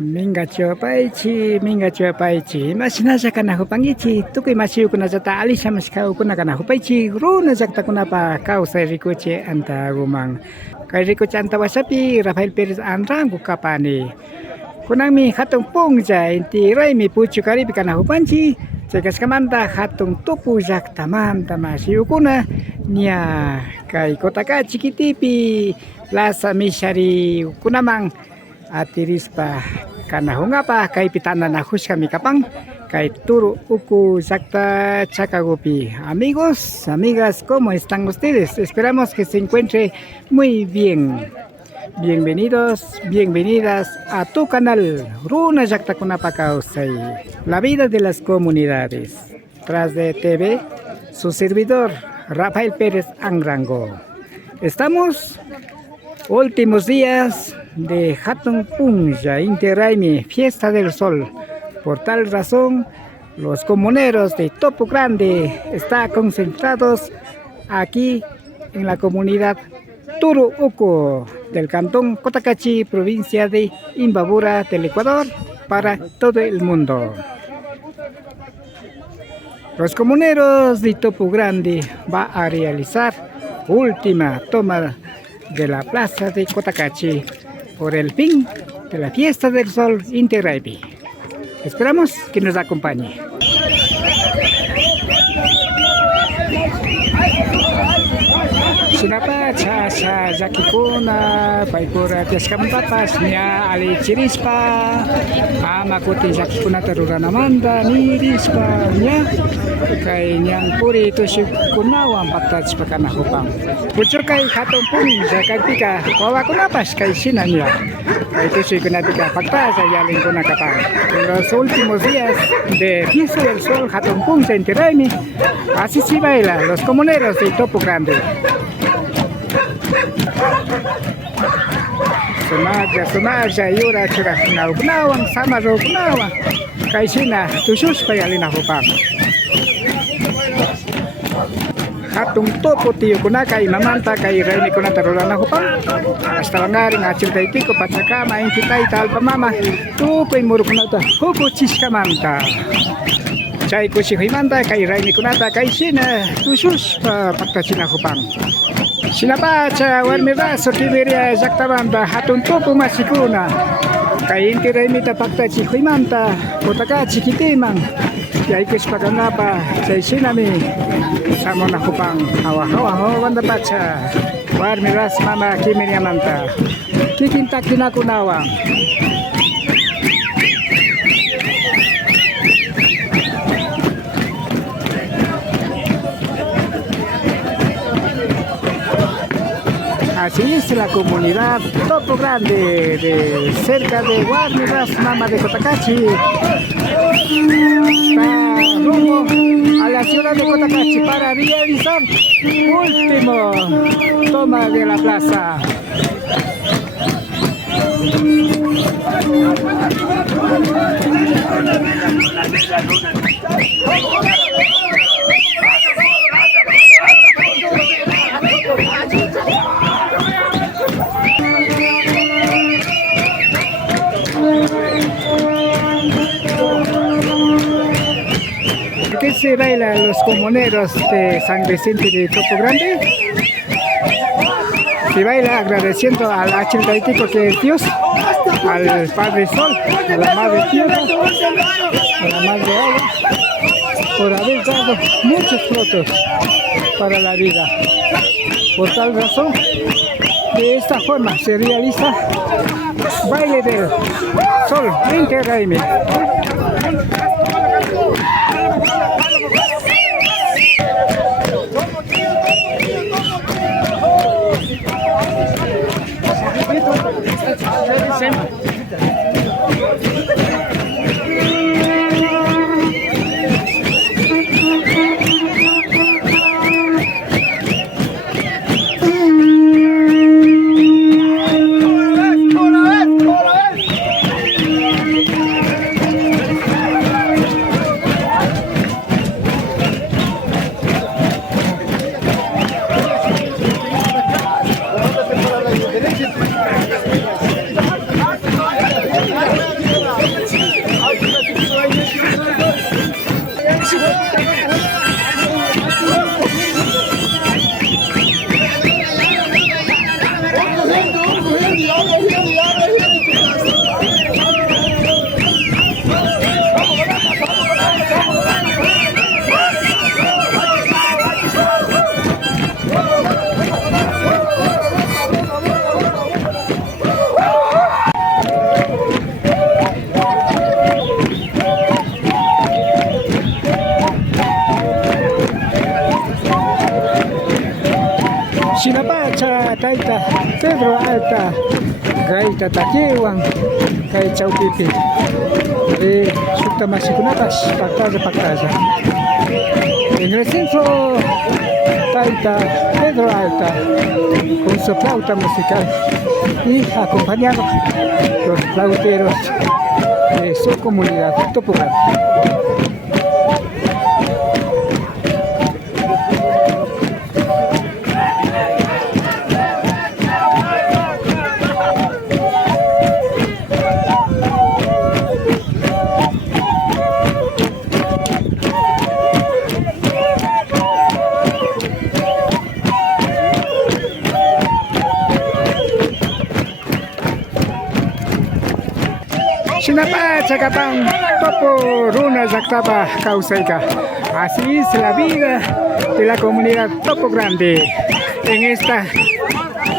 Minga chupaychi, mashinalla kana hupangichi, tukuy masiyukunallata alishamush kawkuna kana hupaychi, runa llaqtakunapa kawsay rikuchi antawaman. Kay rikuchi antawashapi Rafael Pérez Anrango kapani. Kunanmi hatun punglla inti raymi puchu karipi kana hupanchi, chaykaskhamanta hatun tupu llaqtamanta masiyukuna ña kay Kotaka chiquitipi Plaza Mishari-kunaman atirispa kanahungapa kaypi tananajushkami kapan kay Turu Uku llaqta Chacagopi. Amigos, amigas, ¿cómo están ustedes? Esperamos que se encuentre muy bien. Bienvenidos, bienvenidas a tu canal Runa Llaqtakunapa Kawsay, la vida de las comunidades. Tras de TV, su servidor Rafael Pérez Anrango. Estamos últimos días de Hatun Punlla Inti Raymi, Fiesta del Sol. Por tal razón, los comuneros de Topo Grande están concentrados aquí en la comunidad Turu Uku del cantón Cotacachi, provincia de Imbabura del Ecuador, para todo el mundo. Los comuneros de Topo Grande van a realizar última toma de la plaza de Cotacachi por el fin de la Fiesta del Sol Inti Raymi. Esperamos que nos acompañe. Sinapa cha yakikuna paykura tiaskamantapas ña alichirispa amakuti yakikunata ruranamanta nirispa ña kay ñanpuri tushikunawan paktachishpa kanahupan. Puchur kay hatun punlla kaypika wawakunapas kay shina ña kay tushikunapica paktasha yalinkuna kapan. En los últimos días de Fiesta del Sol Hatun Punlla Inti Raymi, así se baila los comuneros de Topo Grande. Sumaja yura chura naukunawan samarukunawan kaysina tushushpa yalinahupan. Hatun topo tiyukunaka imamanta kay raymikunata ruranahupan. Hasta wangaring achirkaytiko Pachacama Inti Tayta Alpamama tukuy murukunata hukuchishkamanta. Chay kushihuymanta kay raymikunata kaysina tushushpa paktachinahupan. Sinapacha warmiraso tibiria llaqtamanta hatun tupu masikuna kay Inti Raymita paktachihuymanta Kotaka chiquitiman yaykushpakanapa chayshinami samunahupan hawa wandapacha warmiras mama kimiriamanta kikintaqtinakunawan. Así es la comunidad Topo Grande, de cerca de Guarniras, Mama de Cotacachi. Está rumbo a la ciudad de Cotacachi para realizar último toma de la plaza. ¿Qué se bailan los comuneros de San Vicente de Topo Grande? Se baila agradeciendo al Achiltaitico que es Dios, al Padre Sol, a la Madre Tierra, a la Madre Agua, por haber dado muchos frutos para la vida. Por tal razón, de esta forma se realiza baile del Sol Inti Raymi. Taita Pedro Alta Gaita Takiwan kay Chaupipi sukta masikunatas pagtaza en el centro Taita Pedro Alta con su flauta musical y acompañado los flauteros de su comunidad Topogrande. Sinapa Chacapán, Topo Runa Zactapa Causaica. Así es la vida de la comunidad Topogrande en esta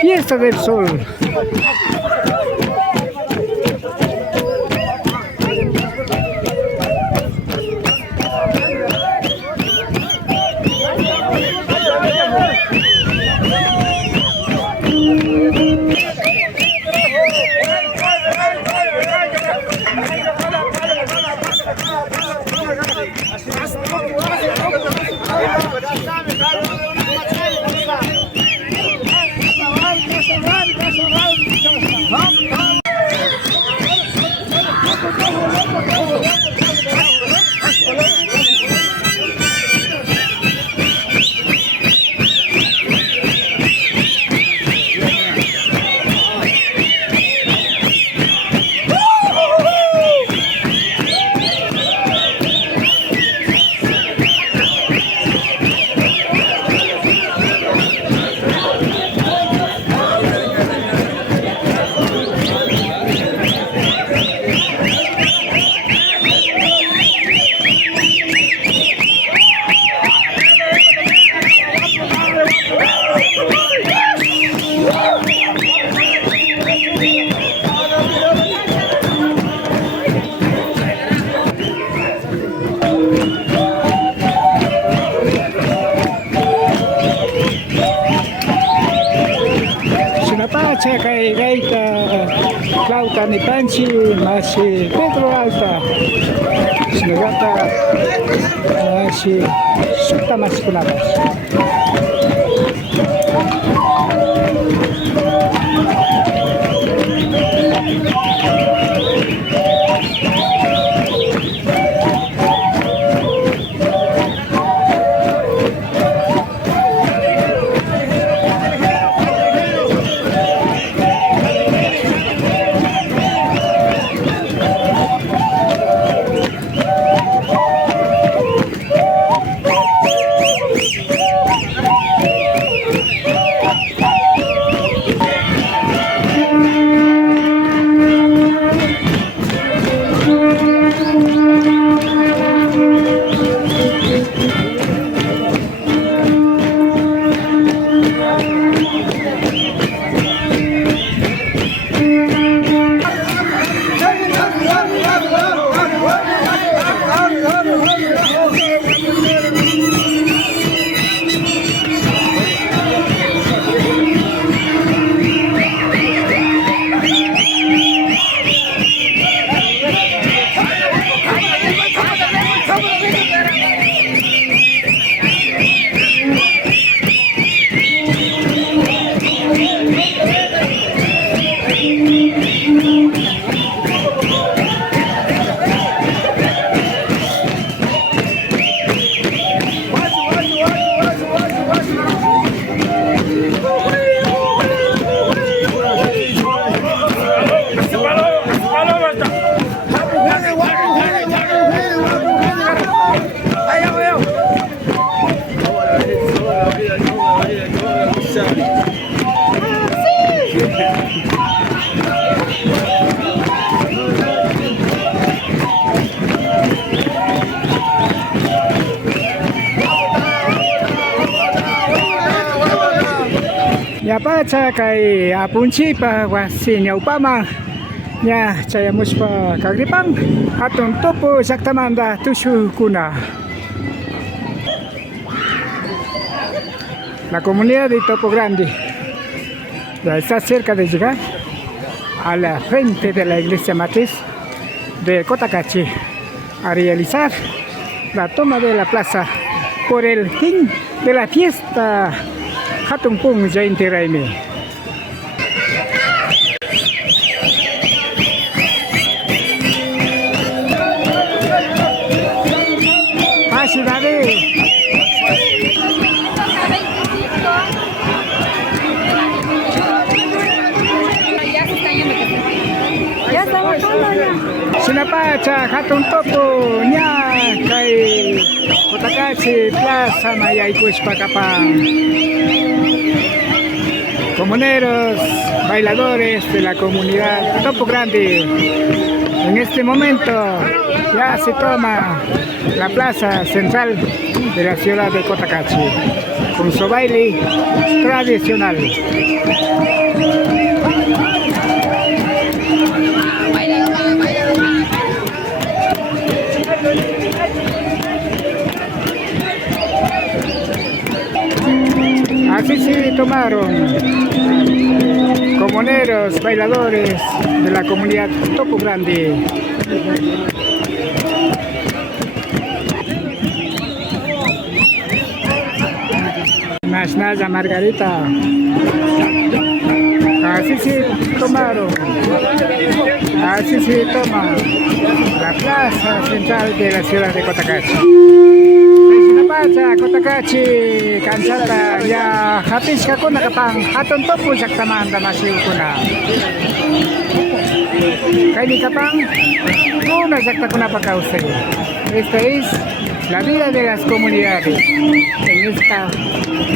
fiesta del sol. Pacha kay gaita flauta ni Panchi masih Pedro Alta Sinagata masih sukta masih kunatas. Ya pacha kay apunchi pa wasinya upama ya saya muspa kagripang atong topo saktamanda tusu kuna. La comunidad de Topogrande Ya está cerca de llegar a la frente de la iglesia matriz de Cotacachi a realizar la toma de la plaza por el fin de la fiesta Hatungpung Jainti Raimi. Felicidades. Ya estamos todos ya. Sinapacha hatun topo nya kay Cotacachi Plaza Mayaykush Pacapán. Comuneros, bailadores de la comunidad Topo Grande. En este momento ya se toma la plaza central de la ciudad de Cotacachi con su baile tradicional. Así se tomaron comuneros, bailadores de la comunidad Topo Grande. Más nada, Margarita. Así se tomaron, así se toma la plaza central de la ciudad de Cotacachi. Pasa Cotacachi, Kansata, ya hapis ka kuna kapang hatun topo saktamanda masiw kuna. Kaya ni kapang, kuna sakta kuna pagkausay. Esta es la vida de las comunidades en esta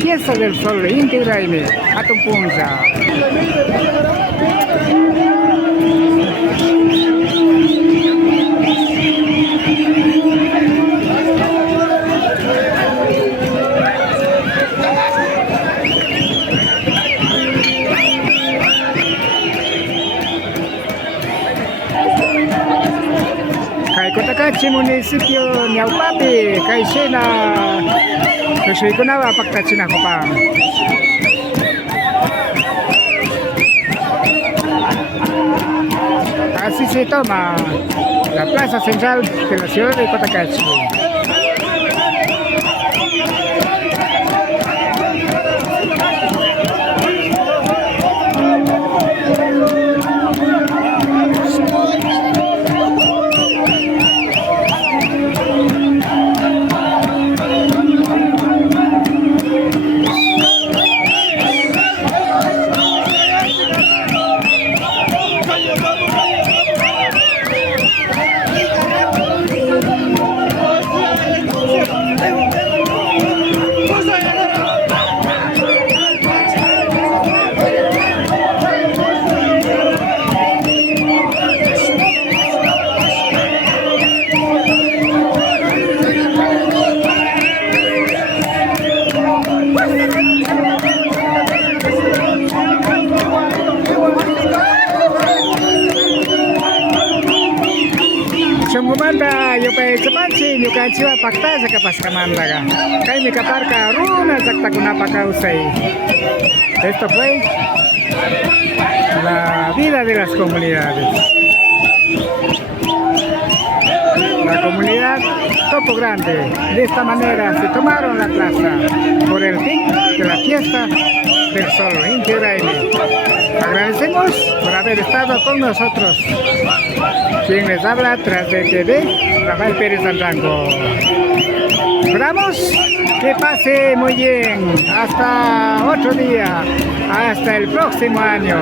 fiesta del sol Inti Raimi, Hatungpung. Cotacachi municipio Ñaupapi, Kaishena, Kushikunaba, Pactachina Copa. Así se toma la plaza central de la ciudad de Cotacachi. Sumumanda yo pa expansion yo kanchiwa pakta sa kapas kamanda ka. Kay mi kaparka runa sakta kunapa kausay. Esto fue la vida de las comunidades. La comunidad Topo Grande de esta manera se tomaron la plaza por el fin de la fiesta del sol Inti Raimi. Agradecemos por haber estado con nosotros. Quien les habla tras de TV, Rafael Pérez Andrango. Esperamos que pase muy bien. Hasta otro día. Hasta el próximo año.